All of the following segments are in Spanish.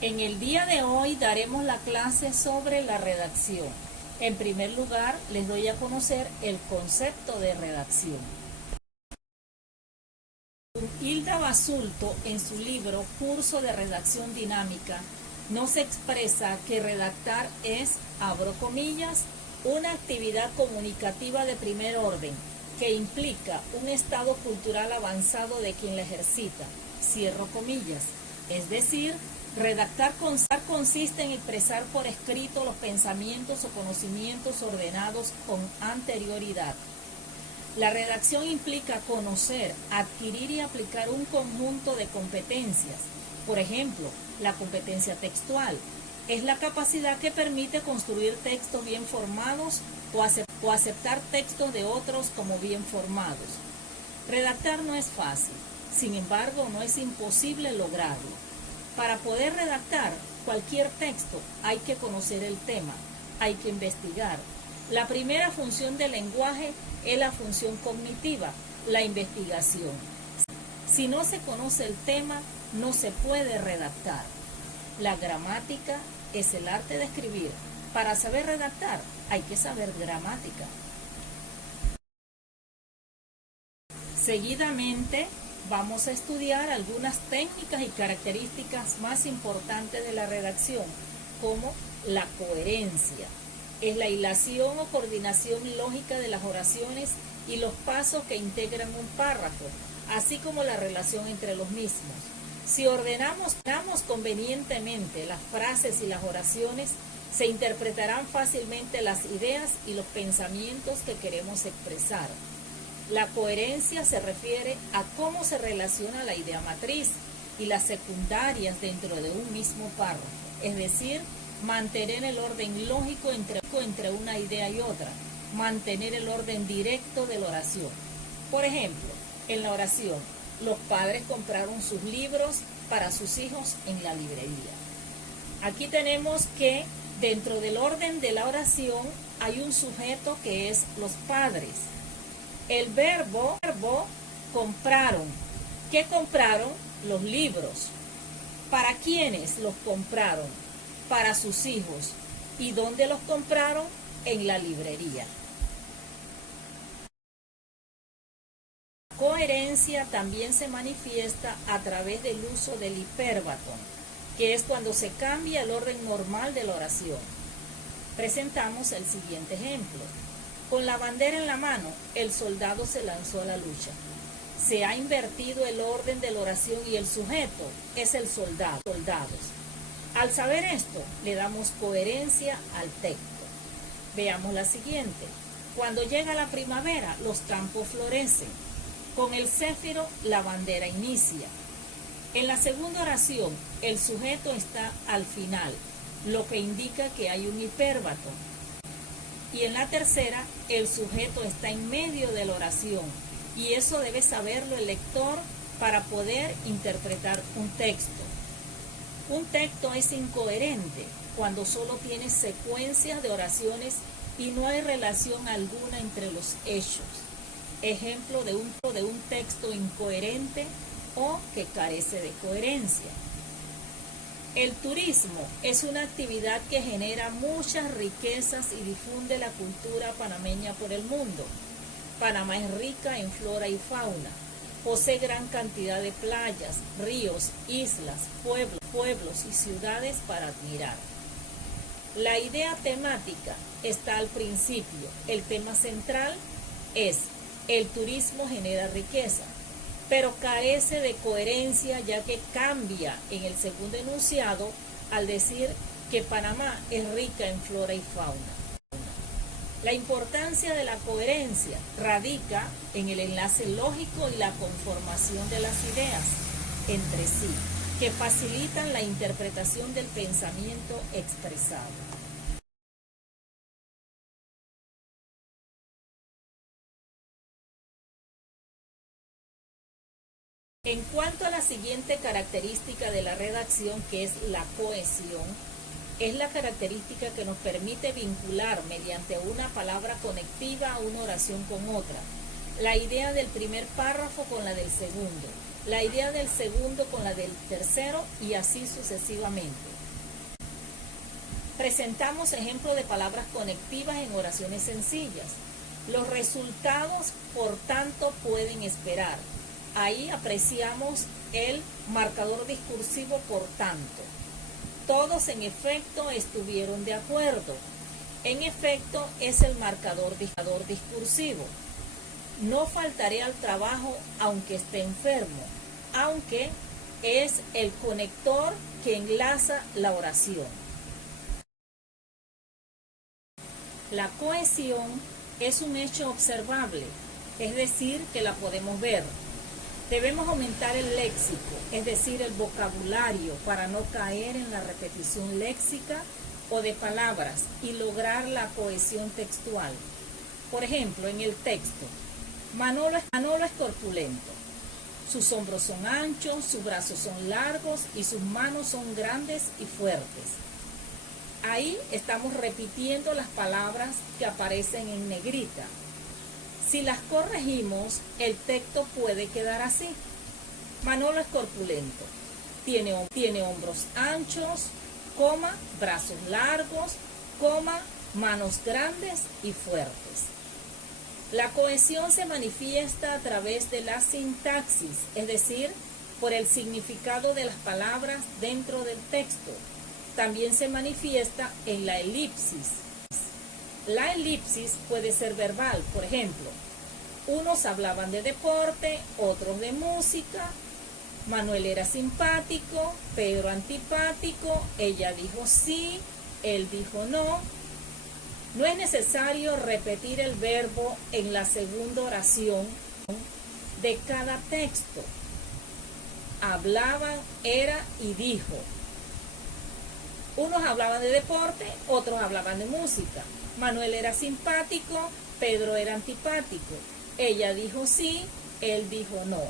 En el día de hoy daremos la clase sobre la redacción. En primer lugar, les doy a conocer el concepto de redacción. Hilda Basulto, en su libro Curso de Redacción Dinámica, nos expresa que redactar es, abro comillas, una actividad comunicativa de primer orden que implica un estado cultural avanzado de quien la ejercita, cierro comillas. Es decir, redactar consiste en expresar por escrito los pensamientos o conocimientos ordenados con anterioridad. La redacción implica conocer, adquirir y aplicar un conjunto de competencias. Por ejemplo, la competencia textual es la capacidad que permite construir textos bien formados o aceptar textos de otros como bien formados. Redactar no es fácil, sin embargo, no es imposible lograrlo. Para poder redactar cualquier texto hay que conocer el tema, hay que investigar. La primera función del lenguaje es la función cognitiva, la investigación. Si no se conoce el tema, no se puede redactar. La gramática es el arte de escribir. Para saber redactar, hay que saber gramática. Seguidamente, vamos a estudiar algunas técnicas y características más importantes de la redacción, como la coherencia. Es la hilación o coordinación lógica de las oraciones y los pasos que integran un párrafo, así como la relación entre los mismos. Si ordenamos convenientemente las frases y las oraciones, se interpretarán fácilmente las ideas y los pensamientos que queremos expresar. La coherencia se refiere a cómo se relaciona la idea matriz y las secundarias dentro de un mismo párrafo, es decir, mantener el orden lógico entre una idea y otra, mantener el orden directo de la oración. Por ejemplo, en la oración, los padres compraron sus libros para sus hijos en la librería. Aquí tenemos que dentro del orden de la oración hay un sujeto que es los padres. El verbo compraron. ¿Qué compraron? Los libros. ¿Para quiénes los compraron? Para sus hijos. ¿Y dónde los compraron? En la librería. La coherencia también se manifiesta a través del uso del hipérbaton, que es cuando se cambia el orden normal de la oración. Presentamos el siguiente ejemplo. Con la bandera en la mano, el soldado se lanzó a la lucha. Se ha invertido el orden de la oración y el sujeto es el soldado, soldados. Al saber esto, le damos coherencia al texto. Veamos la siguiente. Cuando llega la primavera, los campos florecen. Con el céfiro, la bandera inicia. En la segunda oración, el sujeto está al final, lo que indica que hay un hipérbaton. Y en la tercera, el sujeto está en medio de la oración, y eso debe saberlo el lector para poder interpretar un texto. Un texto es incoherente cuando solo tiene secuencias de oraciones y no hay relación alguna entre los hechos. Ejemplo de un texto incoherente o que carece de coherencia. El turismo es una actividad que genera muchas riquezas y difunde la cultura panameña por el mundo. Panamá es rica en flora y fauna. Posee gran cantidad de playas, ríos, islas, pueblos y ciudades para admirar. La idea temática está al principio. El tema central es el turismo genera riqueza, pero carece de coherencia ya que cambia en el segundo enunciado al decir que Panamá es rica en flora y fauna. La importancia de la coherencia radica en el enlace lógico y la conformación de las ideas entre sí, que facilitan la interpretación del pensamiento expresado. En cuanto a la siguiente característica de la redacción, que es la cohesión, es la característica que nos permite vincular mediante una palabra conectiva una oración con otra, la idea del primer párrafo con la del segundo, la idea del segundo con la del tercero y así sucesivamente. Presentamos ejemplos de palabras conectivas en oraciones sencillas. Los resultados, por tanto, pueden esperar. Ahí apreciamos el marcador discursivo por tanto. Todos en efecto estuvieron de acuerdo. En efecto es el marcador discursivo. No faltaré al trabajo aunque esté enfermo. Aunque es el conector que enlaza la oración. La cohesión es un hecho observable, es decir, que la podemos ver. Debemos aumentar el léxico, es decir, el vocabulario, para no caer en la repetición léxica o de palabras y lograr la cohesión textual. Por ejemplo, en el texto, Manolo es corpulento. Sus hombros son anchos, sus brazos son largos y sus manos son grandes y fuertes. Ahí estamos repitiendo las palabras que aparecen en negrita. Si las corregimos, el texto puede quedar así. Manolo es corpulento. Tiene hombros anchos, coma, brazos largos, coma, manos grandes y fuertes. La cohesión se manifiesta a través de la sintaxis, es decir, por el significado de las palabras dentro del texto. También se manifiesta en la elipsis. La elipsis puede ser verbal, por ejemplo, unos hablaban de deporte, otros de música, Manuel era simpático, Pedro antipático, ella dijo sí, él dijo no. No es necesario repetir el verbo en la segunda oración de cada texto. Hablaban, era y dijo. Unos hablaban de deporte, otros hablaban de música. Manuel era simpático, Pedro era antipático. Ella dijo sí, él dijo no.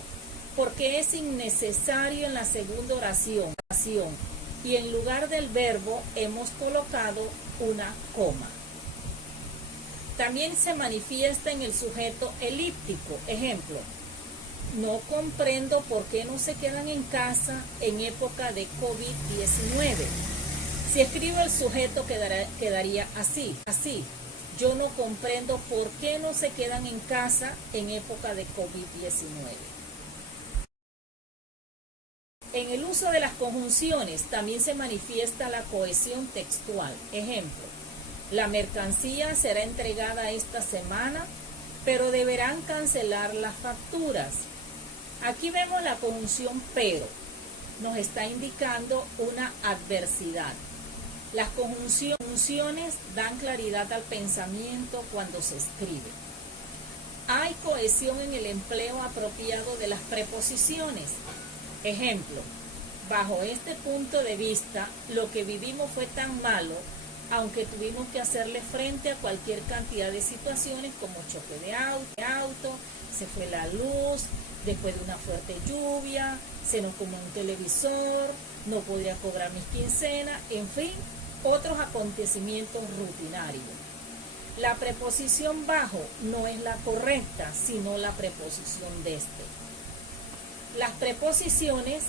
Porque es innecesario en la segunda oración. Y en lugar del verbo hemos colocado una coma. También se manifiesta en el sujeto elíptico. Ejemplo, no comprendo por qué no se quedan en casa en época de COVID-19. Si escribo el sujeto quedaría así. Yo no comprendo por qué no se quedan en casa en época de COVID-19. En el uso de las conjunciones también se manifiesta la cohesión textual. Ejemplo, la mercancía será entregada esta semana, pero deberán cancelar las facturas. Aquí vemos la conjunción pero. Nos está indicando una adversidad. Las conjunciones dan claridad al pensamiento cuando se escribe. Hay cohesión en el empleo apropiado de las preposiciones. Ejemplo, bajo este punto de vista, lo que vivimos fue tan malo, aunque tuvimos que hacerle frente a cualquier cantidad de situaciones como choque de auto, se fue la luz, después de una fuerte lluvia, se nos comió un televisor, no podría cobrar mis quincenas, en fin, otros acontecimientos rutinarios. La preposición bajo no es la correcta, sino la preposición desde. Las preposiciones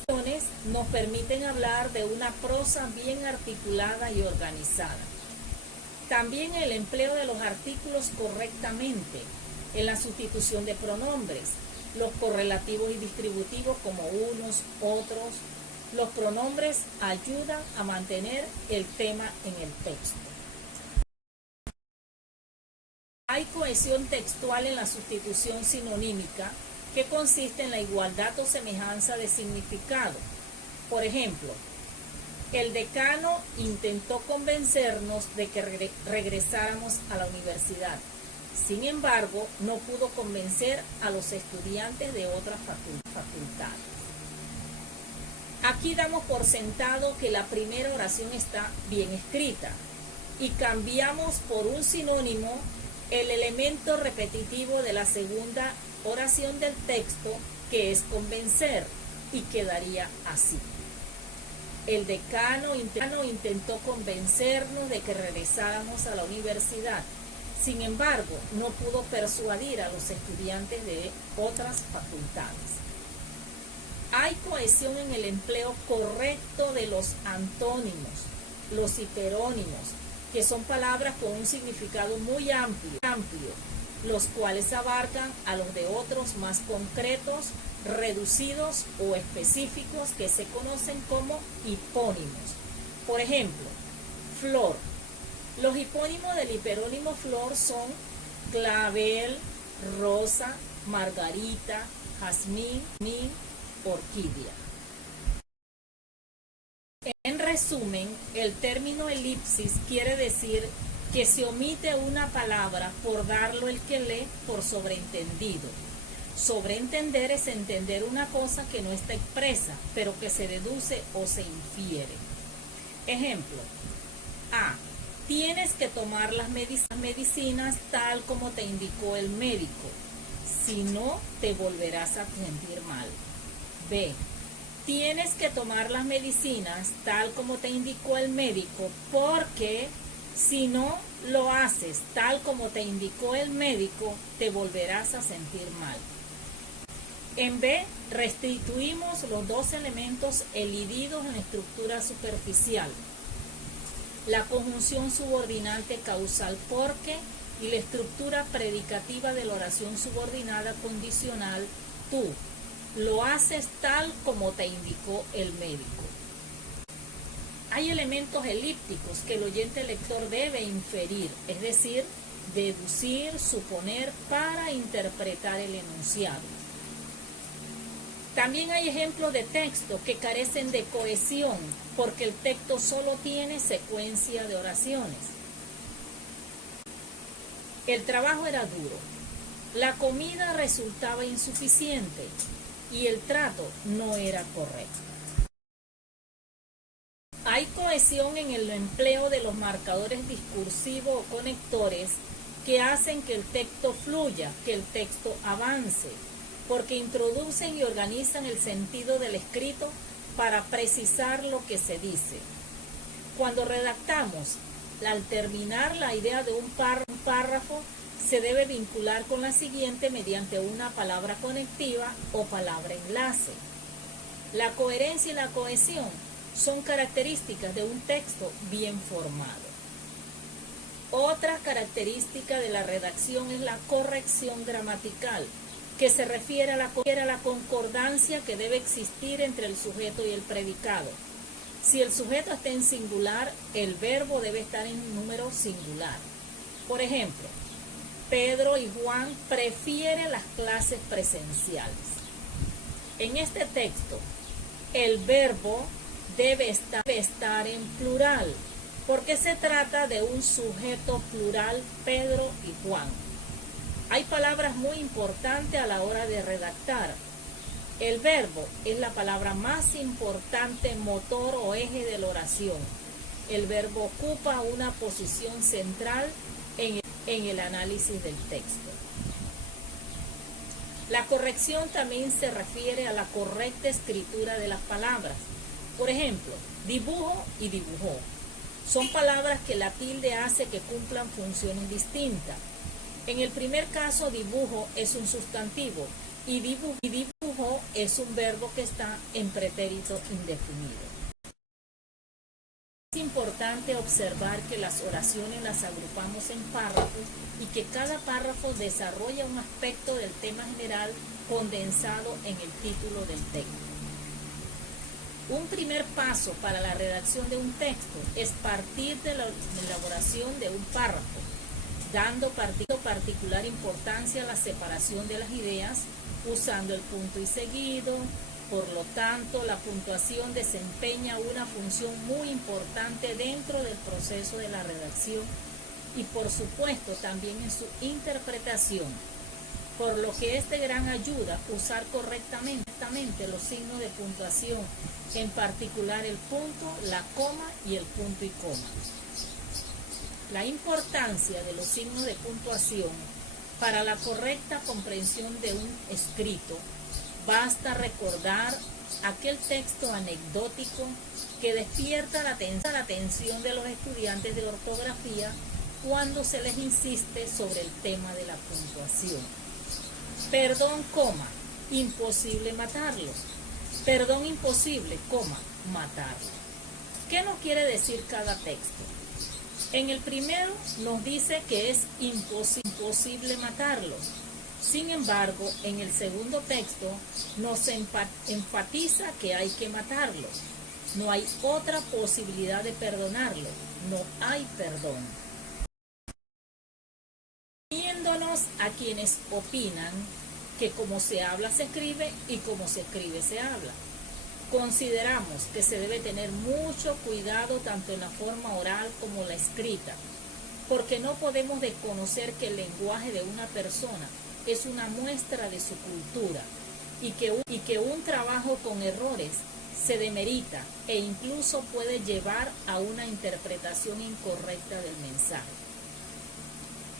nos permiten hablar de una prosa bien articulada y organizada. También el empleo de los artículos correctamente, en la sustitución de pronombres, los correlativos y distributivos como unos, otros. Los pronombres ayudan a mantener el tema en el texto. Hay cohesión textual en la sustitución sinonímica, que consiste en la igualdad o semejanza de significado. Por ejemplo, el decano intentó convencernos de que regresáramos a la universidad. Sin embargo, no pudo convencer a los estudiantes de otras facultades. Aquí damos por sentado que la primera oración está bien escrita y cambiamos por un sinónimo el elemento repetitivo de la segunda oración del texto, que es convencer, y quedaría así. El decano intentó convencernos de que regresáramos a la universidad. Sin embargo, no pudo persuadir a los estudiantes de otras facultades. Hay cohesión en el empleo correcto de los antónimos, los hiperónimos, que son palabras con un significado muy amplio, los cuales abarcan a los de otros más concretos, reducidos o específicos que se conocen como hipónimos. Por ejemplo, flor. Los hipónimos del hiperónimo flor son clavel, rosa, margarita, jazmín, orquídea. En resumen, el término elipsis quiere decir que se omite una palabra por darlo el que lee por sobreentendido. Sobreentender es entender una cosa que no está expresa, pero que se deduce o se infiere. Ejemplo: A. Tienes que tomar las medicinas tal como te indicó el médico. Si no, te volverás a sentir mal. B. Tienes que tomar las medicinas tal como te indicó el médico, porque si no lo haces tal como te indicó el médico, te volverás a sentir mal. En B, restituimos los dos elementos elididos en la estructura superficial: la conjunción subordinante causal porque y la estructura predicativa de la oración subordinada condicional tú. Lo haces tal como te indicó el médico. Hay elementos elípticos que el oyente lector debe inferir, es decir, deducir, suponer para interpretar el enunciado. También hay ejemplos de texto que carecen de cohesión porque el texto solo tiene secuencia de oraciones. El trabajo era duro, la comida resultaba insuficiente y el trato no era correcto. Hay cohesión en el empleo de los marcadores discursivos o conectores que hacen que el texto fluya, que el texto avance, porque introducen y organizan el sentido del escrito para precisar lo que se dice. Cuando redactamos, al terminar la idea de un párrafo, se debe vincular con la siguiente mediante una palabra conectiva o palabra enlace. La coherencia y la cohesión son características de un texto bien formado. Otra característica de la redacción es la corrección gramatical, que se refiere a la concordancia que debe existir entre el sujeto y el predicado. Si el sujeto está en singular, el verbo debe estar en número singular. Por ejemplo, Pedro y Juan prefieren las clases presenciales. En este texto, el verbo debe estar en plural, porque se trata de un sujeto plural, Pedro y Juan. Hay palabras muy importantes a la hora de redactar. El verbo es la palabra más importante, motor o eje de la oración. El verbo ocupa una posición central en el análisis del texto. La corrección también se refiere a la correcta escritura de las palabras. Por ejemplo, dibujo y dibujó. Son palabras que la tilde hace que cumplan funciones distintas. En el primer caso, dibujo es un sustantivo y dibujo es un verbo que está en pretérito indefinido. Es importante observar que las oraciones las agrupamos en párrafos y que cada párrafo desarrolla un aspecto del tema general condensado en el título del texto. Un primer paso para la redacción de un texto es partir de la elaboración de un párrafo, dando particular importancia a la separación de las ideas, usando el punto y seguido. Por lo tanto, la puntuación desempeña una función muy importante dentro del proceso de la redacción y, por supuesto, también en su interpretación, por lo que es de gran ayuda usar correctamente los signos de puntuación, en particular el punto, la coma y el punto y coma. La importancia de los signos de puntuación para la correcta comprensión de un escrito. Basta recordar aquel texto anecdótico que despierta la atención de los estudiantes de ortografía cuando se les insiste sobre el tema de la puntuación. Perdón, coma, imposible matarlo. Perdón imposible, matarlo. ¿Qué nos quiere decir cada texto? En el primero nos dice que es imposible matarlo. Sin embargo, en el segundo texto nos enfatiza que hay que matarlo. No hay otra posibilidad de perdonarlo. No hay perdón. Uniéndonos a quienes opinan que como se habla se escribe y como se escribe se habla. Consideramos que se debe tener mucho cuidado tanto en la forma oral como la escrita, porque no podemos desconocer que el lenguaje de una persona es una muestra de su cultura y que un trabajo con errores se demerita e incluso puede llevar a una interpretación incorrecta del mensaje.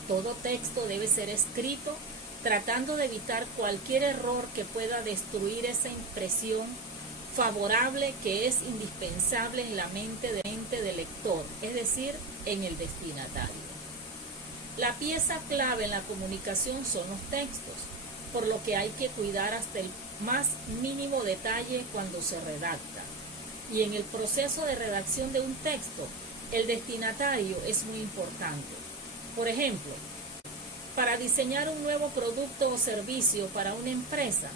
Todo texto debe ser escrito tratando de evitar cualquier error que pueda destruir esa impresión favorable que es indispensable en la mente del lector, es decir, en el destinatario. La pieza clave en la comunicación son los textos, por lo que hay que cuidar hasta el más mínimo detalle cuando se redacta. Y en el proceso de redacción de un texto, el destinatario es muy importante. Por ejemplo, para diseñar un nuevo producto o servicio para una empresa,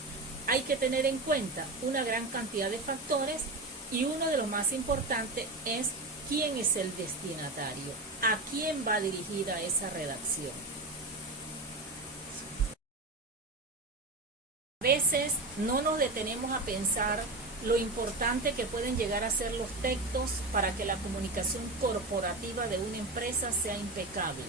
hay que tener en cuenta una gran cantidad de factores y uno de los más importantes es quién es el destinatario, a quién va dirigida esa redacción. A veces no nos detenemos a pensar lo importante que pueden llegar a ser los textos para que la comunicación corporativa de una empresa sea impecable.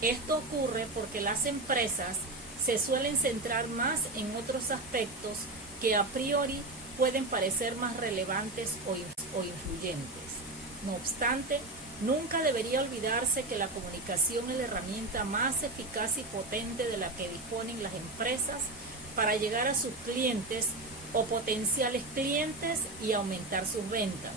Esto ocurre porque las empresas se suelen centrar más en otros aspectos que a priori pueden parecer más relevantes o influyentes. No obstante, nunca debería olvidarse que la comunicación es la herramienta más eficaz y potente de la que disponen las empresas para llegar a sus clientes o potenciales clientes y aumentar sus ventas.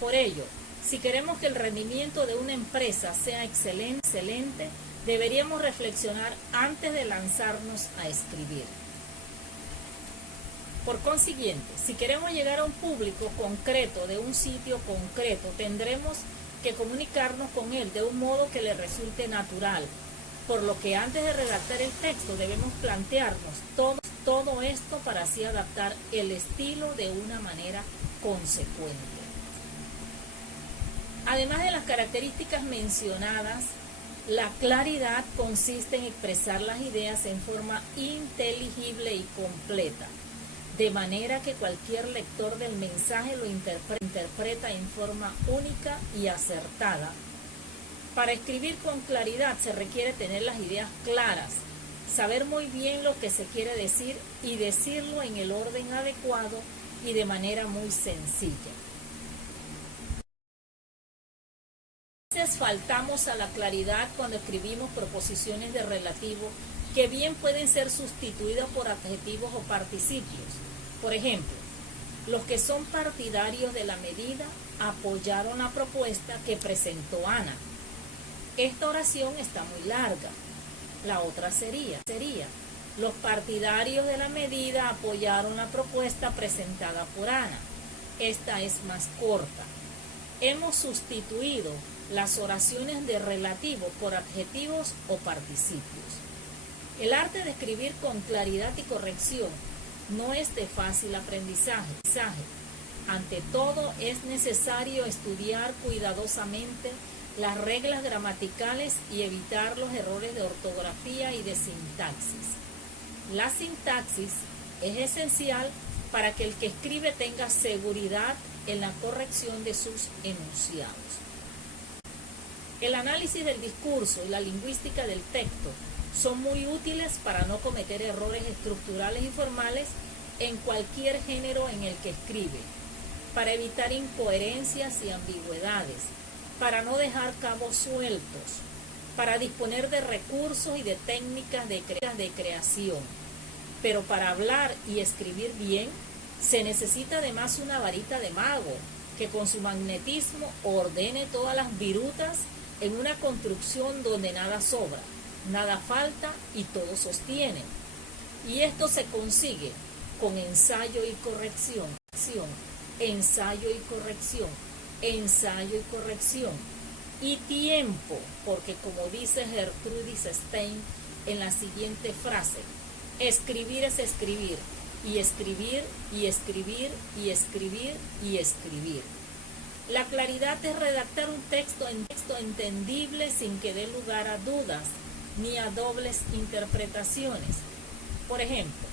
Por ello, si queremos que el rendimiento de una empresa sea excelente, deberíamos reflexionar antes de lanzarnos a escribir. Por consiguiente, si queremos llegar a un público concreto de un sitio concreto, tendremos que comunicarnos con él de un modo que le resulte natural, por lo que antes de redactar el texto debemos plantearnos todo esto para así adaptar el estilo de una manera consecuente. Además de las características mencionadas, la claridad consiste en expresar las ideas en forma inteligible y completa, de manera que cualquier lector del mensaje lo interpreta en forma única y acertada. Para escribir con claridad se requiere tener las ideas claras, saber muy bien lo que se quiere decir y decirlo en el orden adecuado y de manera muy sencilla. A veces faltamos a la claridad cuando escribimos proposiciones de relativo que bien pueden ser sustituidas por adjetivos o participios. Por ejemplo, los que son partidarios de la medida apoyaron la propuesta que presentó Ana. Esta oración está muy larga. La otra sería, los partidarios de la medida apoyaron la propuesta presentada por Ana. Esta es más corta. Hemos sustituido las oraciones de relativo por adjetivos o participios. El arte de escribir con claridad y corrección no es de fácil aprendizaje. Ante todo, es necesario estudiar cuidadosamente las reglas gramaticales y evitar los errores de ortografía y de sintaxis. La sintaxis es esencial para que el que escribe tenga seguridad en la corrección de sus enunciados. El análisis del discurso y la lingüística del texto son muy útiles para no cometer errores estructurales y formales en cualquier género en el que escribe, para evitar incoherencias y ambigüedades, para no dejar cabos sueltos, para disponer de recursos y de técnicas de creación. Pero para hablar y escribir bien, se necesita además una varita de mago que con su magnetismo ordene todas las virutas en una construcción donde nada sobra, nada falta y todo sostiene. Y esto se consigue con ensayo y corrección, ensayo y corrección, ensayo y corrección. Y tiempo, porque como dice Gertrudis Stein en la siguiente frase, escribir es escribir, y escribir, y escribir, y escribir, y escribir. La claridad es redactar un texto entendible sin que dé lugar a dudas ni a dobles interpretaciones. Por ejemplo,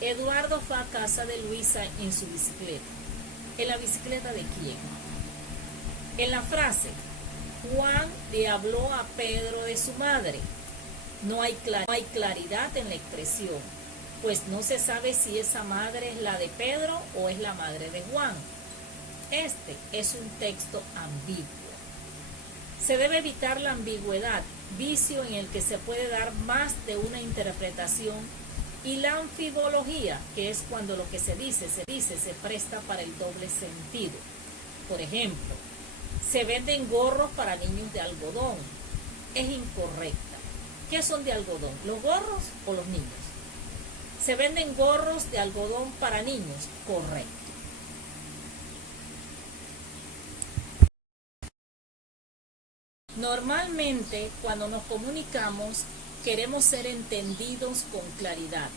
Eduardo fue a casa de Luisa en su bicicleta. ¿En la bicicleta de quién? En la frase, Juan le habló a Pedro de su madre. No hay claridad en la expresión, pues no se sabe si esa madre es la de Pedro o es la madre de Juan. Este es un texto ambiguo. Se debe evitar la ambigüedad, vicio en el que se puede dar más de una interpretación, y la anfibología, que es cuando lo que se dice se presta para el doble sentido. Por ejemplo, se venden gorros para niños de algodón. Es incorrecta. ¿Qué son de algodón? ¿Los gorros o los niños? Se venden gorros de algodón para niños. Correcto. Normalmente, cuando nos comunicamos, queremos ser entendidos con claridad.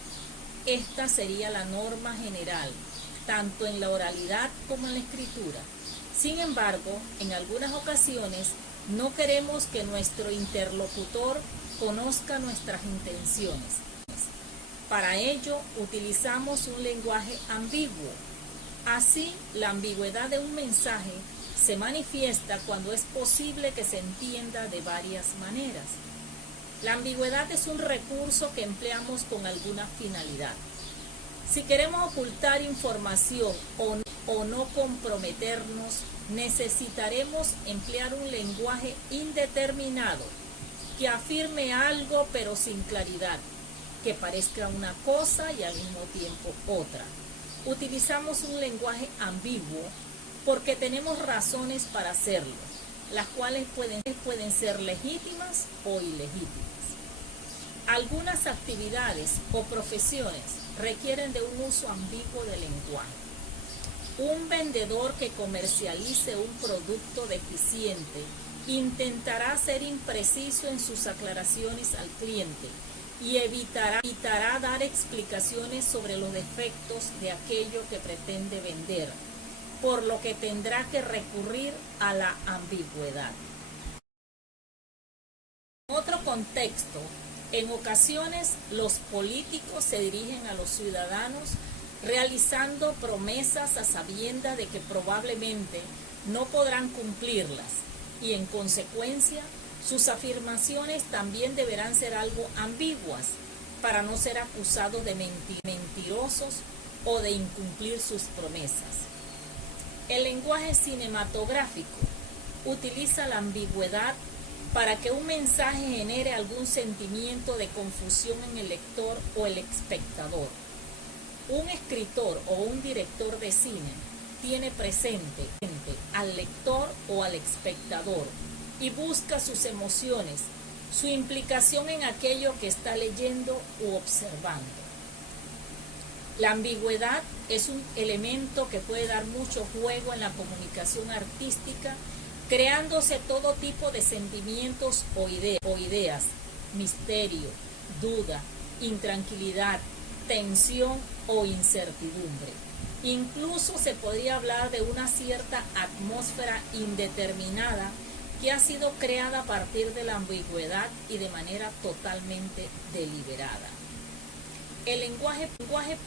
Esta sería la norma general, tanto en la oralidad como en la escritura. Sin embargo, en algunas ocasiones, no queremos que nuestro interlocutor conozca nuestras intenciones. Para ello, utilizamos un lenguaje ambiguo. Así, la ambigüedad de un mensaje se manifiesta cuando es posible que se entienda de varias maneras. La ambigüedad es un recurso que empleamos con alguna finalidad. Si queremos ocultar información o no comprometernos, necesitaremos emplear un lenguaje indeterminado que afirme algo pero sin claridad, que parezca una cosa y al mismo tiempo otra. Utilizamos un lenguaje ambiguo porque tenemos razones para hacerlo, las cuales pueden ser legítimas o ilegítimas. Algunas actividades o profesiones requieren de un uso ambiguo del lenguaje. Un vendedor que comercialice un producto deficiente intentará ser impreciso en sus aclaraciones al cliente y evitará dar explicaciones sobre los defectos de aquello que pretende vender, por lo que tendrá que recurrir a la ambigüedad. En otro contexto, en ocasiones los políticos se dirigen a los ciudadanos realizando promesas a sabiendas de que probablemente no podrán cumplirlas, y en consecuencia sus afirmaciones también deberán ser algo ambiguas para no ser acusados de mentirosos o de incumplir sus promesas. El lenguaje cinematográfico utiliza la ambigüedad para que un mensaje genere algún sentimiento de confusión en el lector o el espectador. Un escritor o un director de cine tiene presente al lector o al espectador y busca sus emociones, su implicación en aquello que está leyendo u observando. La ambigüedad es un elemento que puede dar mucho juego en la comunicación artística, creándose todo tipo de sentimientos o ideas, misterio, duda, intranquilidad, tensión o incertidumbre. Incluso se podría hablar de una cierta atmósfera indeterminada que ha sido creada a partir de la ambigüedad y de manera totalmente deliberada. El lenguaje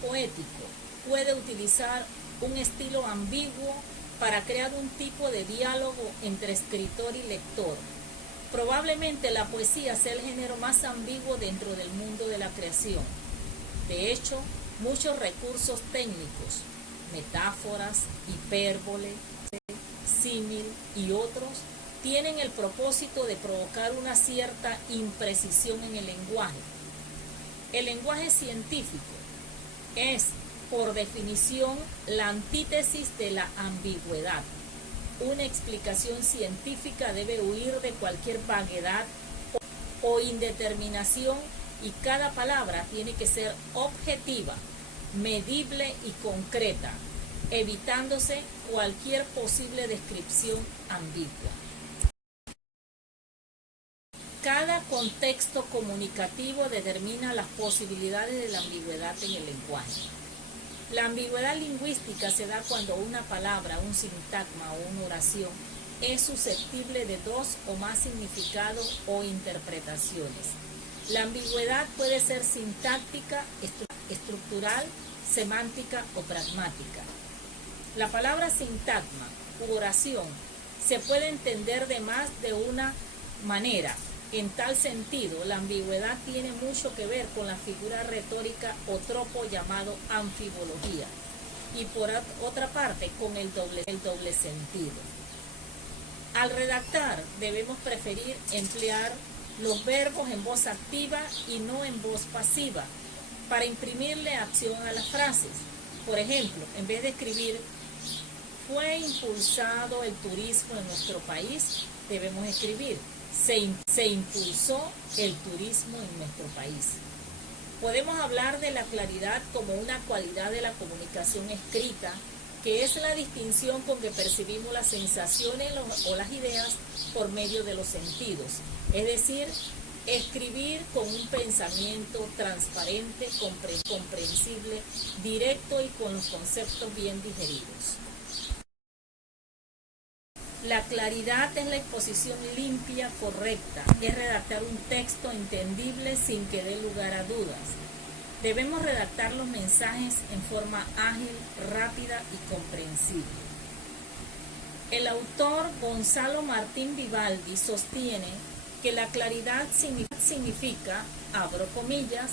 poético puede utilizar un estilo ambiguo para crear un tipo de diálogo entre escritor y lector. Probablemente la poesía sea el género más ambiguo dentro del mundo de la creación. De hecho, muchos recursos técnicos, metáforas, hipérbole, símil y otros, tienen el propósito de provocar una cierta imprecisión en el lenguaje. El lenguaje científico es, por definición, la antítesis de la ambigüedad. Una explicación científica debe huir de cualquier vaguedad o indeterminación, y cada palabra tiene que ser objetiva, medible y concreta, evitándose cualquier posible descripción ambigua. Cada contexto comunicativo determina las posibilidades de la ambigüedad en el lenguaje. La ambigüedad lingüística se da cuando una palabra, un sintagma o una oración es susceptible de dos o más significados o interpretaciones. La ambigüedad puede ser sintáctica, estructural, semántica o pragmática. La palabra sintagma u oración se puede entender de más de una manera. En tal sentido, la ambigüedad tiene mucho que ver con la figura retórica o tropo llamado anfibología, y por otra parte con el doble sentido. Al redactar debemos preferir emplear los verbos en voz activa y no en voz pasiva para imprimirle acción a las frases. Por ejemplo, en vez de escribir "fue impulsado el turismo en nuestro país", debemos escribir se impulsó el turismo en nuestro país. Podemos hablar de la claridad como una cualidad de la comunicación escrita, que es la distinción con que percibimos las sensaciones o las ideas por medio de los sentidos, es decir, escribir con un pensamiento transparente, comprensible, directo y con los conceptos bien digeridos. La claridad es la exposición limpia, correcta, es redactar un texto entendible sin que dé lugar a dudas. Debemos redactar los mensajes en forma ágil, rápida y comprensible. El autor Gonzalo Martín Vivaldi sostiene que la claridad significa, abro comillas,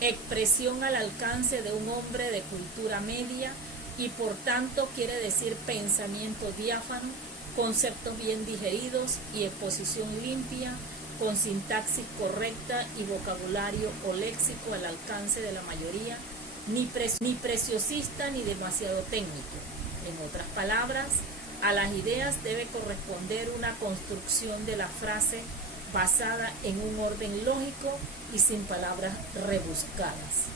expresión al alcance de un hombre de cultura media y por tanto quiere decir pensamiento diáfano, conceptos bien digeridos y exposición limpia, con sintaxis correcta y vocabulario o léxico al alcance de la mayoría, ni preciosista ni demasiado técnico. En otras palabras, a las ideas debe corresponder una construcción de la frase basada en un orden lógico y sin palabras rebuscadas.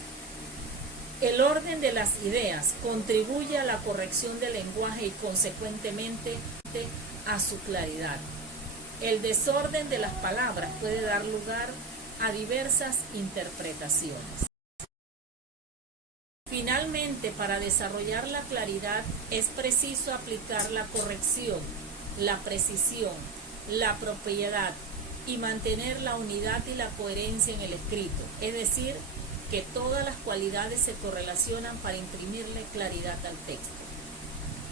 El orden de las ideas contribuye a la corrección del lenguaje y consecuentemente a su claridad. El desorden de las palabras puede dar lugar a diversas interpretaciones. Finalmente, para desarrollar la claridad es preciso aplicar la corrección, la precisión, la propiedad y mantener la unidad y la coherencia en el escrito, es decir, que todas las cualidades se correlacionan para imprimirle claridad al texto.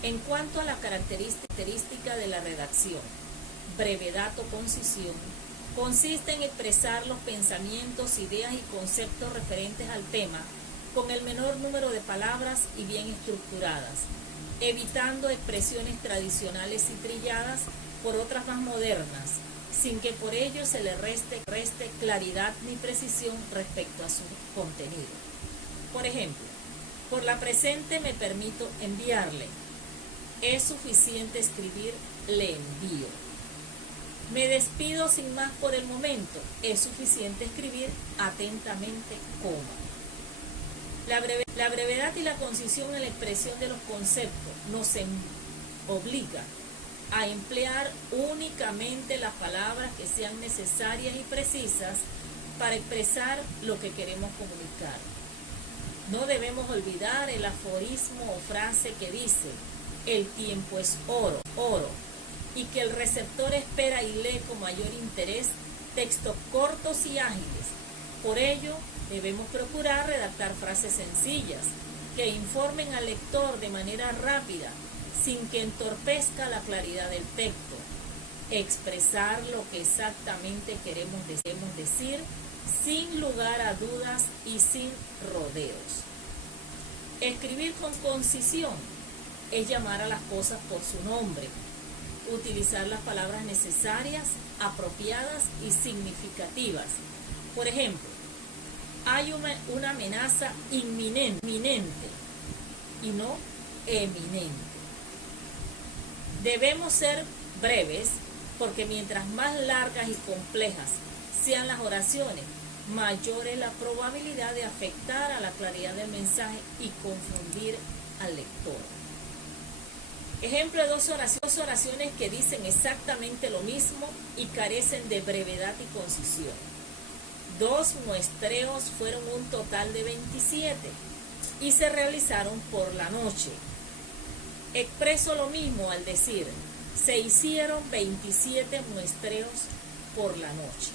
En cuanto a la característica de la redacción, brevedad o concisión, consiste en expresar los pensamientos, ideas y conceptos referentes al tema con el menor número de palabras y bien estructuradas, evitando expresiones tradicionales y trilladas por otras más modernas, sin que por ello se le reste claridad ni precisión respecto a su contenido. Por ejemplo, por la presente me permito enviarle. Es suficiente escribir "le envío". Me despido sin más por el momento. Es suficiente escribir "atentamente, coma". La brevedad y la concisión en la expresión de los conceptos nos obliga a emplear únicamente las palabras que sean necesarias y precisas para expresar lo que queremos comunicar. No debemos olvidar el aforismo o frase que dice: el tiempo es oro, y que el receptor espera y lee con mayor interés textos cortos y ágiles. Por ello, debemos procurar redactar frases sencillas que informen al lector de manera rápida, sin que entorpezca la claridad del texto. Expresar lo que exactamente queremos decir, sin lugar a dudas y sin rodeos. Escribir con concisión es llamar a las cosas por su nombre, utilizar las palabras necesarias, apropiadas y significativas. Por ejemplo, hay una amenaza inminente y no eminente. Debemos ser breves porque mientras más largas y complejas sean las oraciones, mayor es la probabilidad de afectar a la claridad del mensaje y confundir al lector. Ejemplo de dos oraciones que dicen exactamente lo mismo y carecen de brevedad y concisión. 2 muestreos fueron un total de 27 y se realizaron por la noche. Expreso lo mismo al decir, se hicieron 27 muestreos por la noche.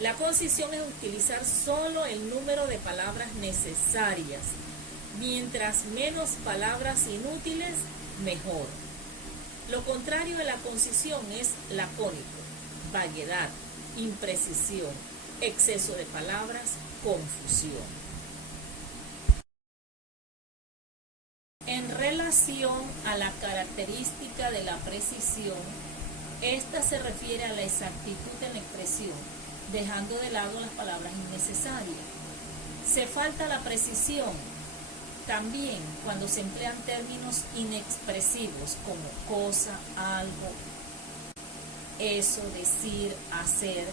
La concisión es utilizar solo el número de palabras necesarias. Mientras menos palabras inútiles, mejor. Lo contrario de la concisión es lacónico, vaguedad, imprecisión, exceso de palabras, confusión. En relación a la característica de la precisión, esta se refiere a la exactitud en la expresión, dejando de lado las palabras innecesarias. Se falta la precisión también cuando se emplean términos inexpresivos como cosa, algo, eso, decir, hacer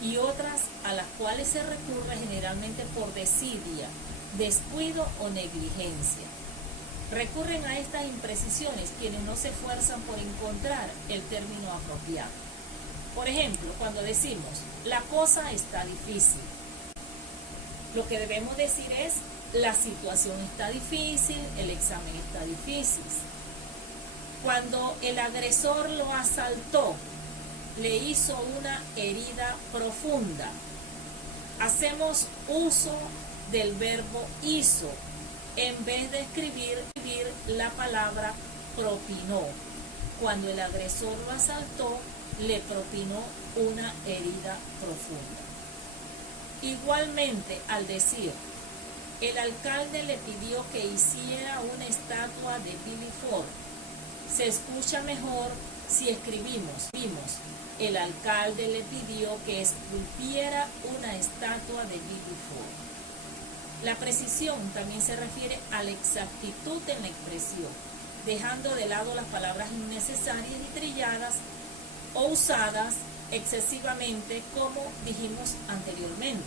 y otras a las cuales se recurre generalmente por desidia, descuido o negligencia. Recurren a estas imprecisiones quienes no se esfuerzan por encontrar el término apropiado. Por ejemplo, cuando decimos, la cosa está difícil, lo que debemos decir es, la situación está difícil, el examen está difícil. Cuando el agresor lo asaltó, le hizo una herida profunda. Hacemos uso del verbo hizo en vez de escribir la palabra propinó. Cuando el agresor lo asaltó, le propinó una herida profunda. Igualmente, al decir, el alcalde le pidió que hiciera una estatua de Billy Ford, se escucha mejor si escribimos, el alcalde le pidió que esculpiera una estatua de Billy Ford. La precisión también se refiere a la exactitud en la expresión, dejando de lado las palabras innecesarias y trilladas o usadas excesivamente, como dijimos anteriormente.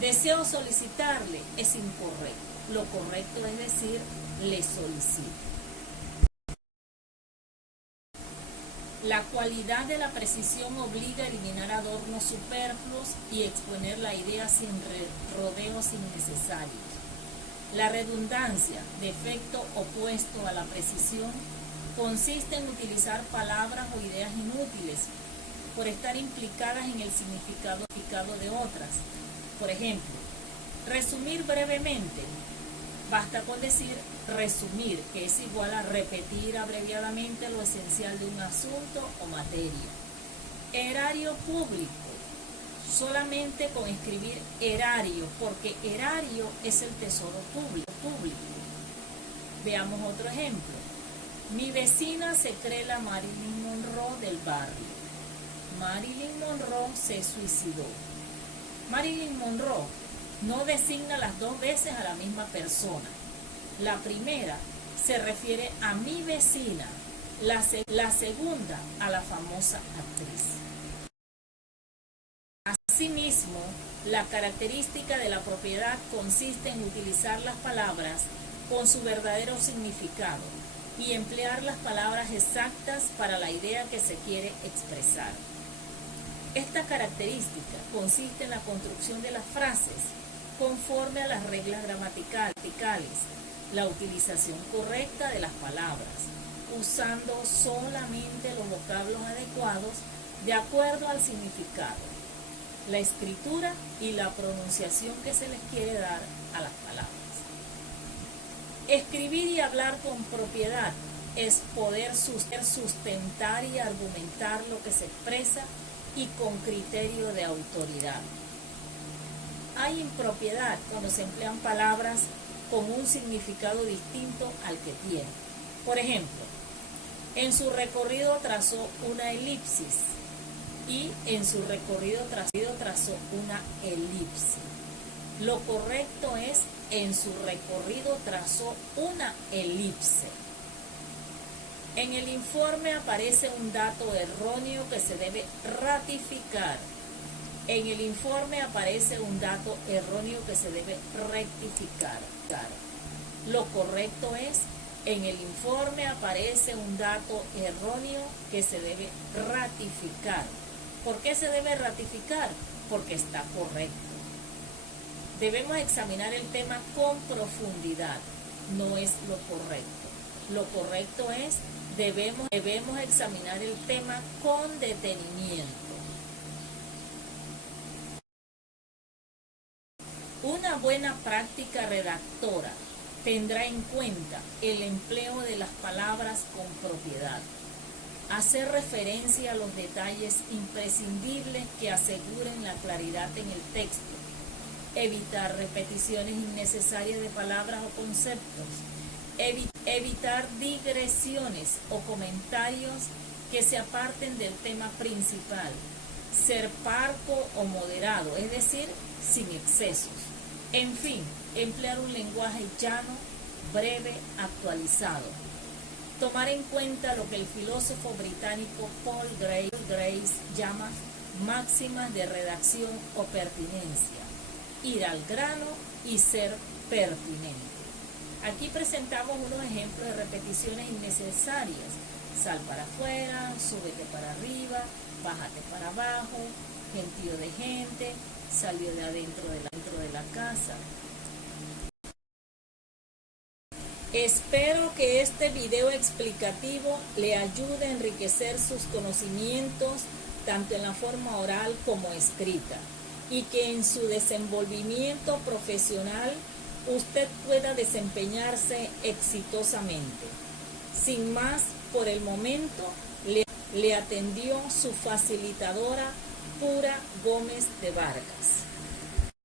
Deseo solicitarle es incorrecto. Lo correcto es decir, le solicito. La cualidad de la precisión obliga a eliminar adornos superfluos y exponer la idea sin rodeos innecesarios. La redundancia, defecto opuesto a la precisión, consiste en utilizar palabras o ideas inútiles por estar implicadas en el significado de otras. Por ejemplo, resumir brevemente. Basta con decir resumir, que es igual a repetir abreviadamente lo esencial de un asunto o materia. Erario público. Solamente con escribir erario, porque erario es el tesoro público. Veamos otro ejemplo. Mi vecina se cree la Marilyn Monroe del barrio. Marilyn Monroe se suicidó. Marilyn Monroe no designa las dos veces a la misma persona. La primera se refiere a mi vecina, la segunda a la famosa actriz. Asimismo, la característica de la propiedad consiste en utilizar las palabras con su verdadero significado y emplear las palabras exactas para la idea que se quiere expresar. Esta característica consiste en la construcción de las frases conforme a las reglas gramaticales, la utilización correcta de las palabras, usando solamente los vocablos adecuados de acuerdo al significado, la escritura y la pronunciación que se les quiere dar a las palabras. Escribir y hablar con propiedad es poder sustentar y argumentar lo que se expresa y con criterio de autoridad. Hay impropiedad cuando se emplean palabras con un significado distinto al que tienen. Por ejemplo, en su recorrido trazó una elipsis y en su recorrido trazó una elipse. Lo correcto es en su recorrido trazó una elipse. En el informe aparece un dato erróneo que se debe ratificar. En el informe aparece un dato erróneo que se debe rectificar. Lo correcto es, en el informe aparece un dato erróneo que se debe ratificar. ¿Por qué se debe ratificar? Porque está correcto. Debemos examinar el tema con profundidad, no es lo correcto. Lo correcto es, debemos examinar el tema con detenimiento. Una buena práctica redactora tendrá en cuenta el empleo de las palabras con propiedad, hacer referencia a los detalles imprescindibles que aseguren la claridad en el texto, evitar repeticiones innecesarias de palabras o conceptos, evitar digresiones o comentarios que se aparten del tema principal, ser parco o moderado, es decir, sin excesos. En fin, emplear un lenguaje llano, breve, actualizado. Tomar en cuenta lo que el filósofo británico Paul Grace llama máximas de redacción o pertinencia. Ir al grano y ser pertinente. Aquí presentamos unos ejemplos de repeticiones innecesarias. Sal para afuera, súbete para arriba, bájate para abajo, gentío de gente, salió de adentro de la casa. Espero que este video explicativo le ayude a enriquecer sus conocimientos tanto en la forma oral como escrita y que en su desenvolvimiento profesional usted pueda desempeñarse exitosamente. Sin más, por el momento, le atendió su facilitadora Pura Gómez de Vargas.